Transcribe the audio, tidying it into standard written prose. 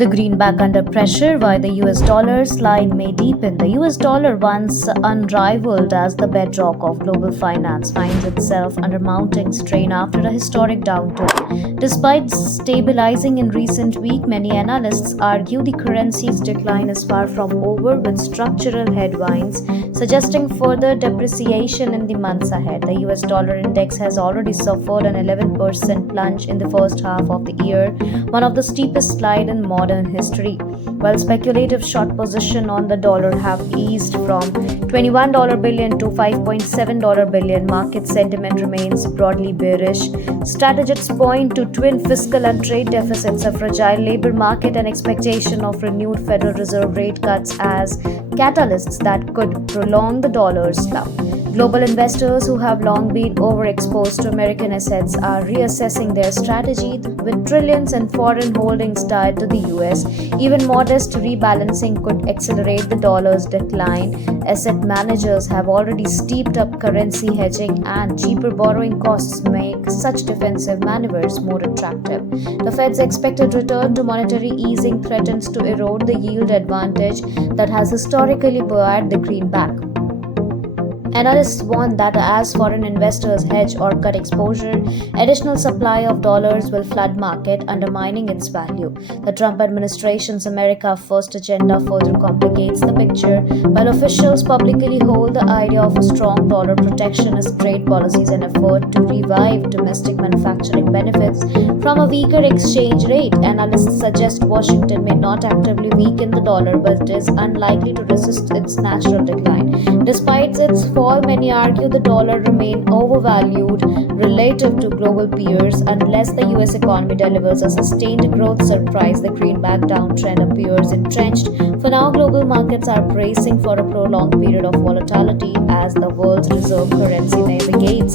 The greenback under pressure, why the US dollar slide may deepen. The US dollar, once unrivaled as the bedrock of global finance, finds itself under mounting strain after a historic downturn. Despite stabilizing in recent weeks, many analysts argue the currency's decline is far from over, with structural headwinds suggesting further depreciation in the months ahead. The US dollar index has already suffered an 11% plunge in the first half of the year, one of the steepest slides in modern history. While speculative short position on the dollar have eased from $21 billion to $5.7 billion, market sentiment remains broadly bearish. Strategists point to twin fiscal and trade deficits, a fragile labor market, and expectation of renewed Federal Reserve rate cuts as catalysts that could prolong the dollar's slump. Global investors who have long been overexposed to American assets are reassessing their strategy, with trillions in foreign holdings tied to the US. Even modest rebalancing could accelerate the dollar's decline. Asset managers have already stepped up currency hedging, and cheaper borrowing costs make such defensive maneuvers more attractive. The Fed's expected return to monetary easing threatens to erode the yield advantage that has historically buoyed the greenback. Analysts warn that as foreign investors hedge or cut exposure, additional supply of dollars will flood market, undermining its value. The Trump administration's America First agenda further complicates the picture. While officials publicly hold the idea of a strong dollar, protectionist trade policies, an effort to revive domestic manufacturing benefits from a weaker exchange rate, analysts suggest Washington may not actively weaken the dollar, but is unlikely to resist its natural decline. Despite its fall, many argue the dollar remains overvalued relative to global peers. Unless the US economy delivers a sustained growth surprise, the greenback downtrend appears entrenched. For now, global markets are bracing for a prolonged period of volatility as the world's reserve currency navigates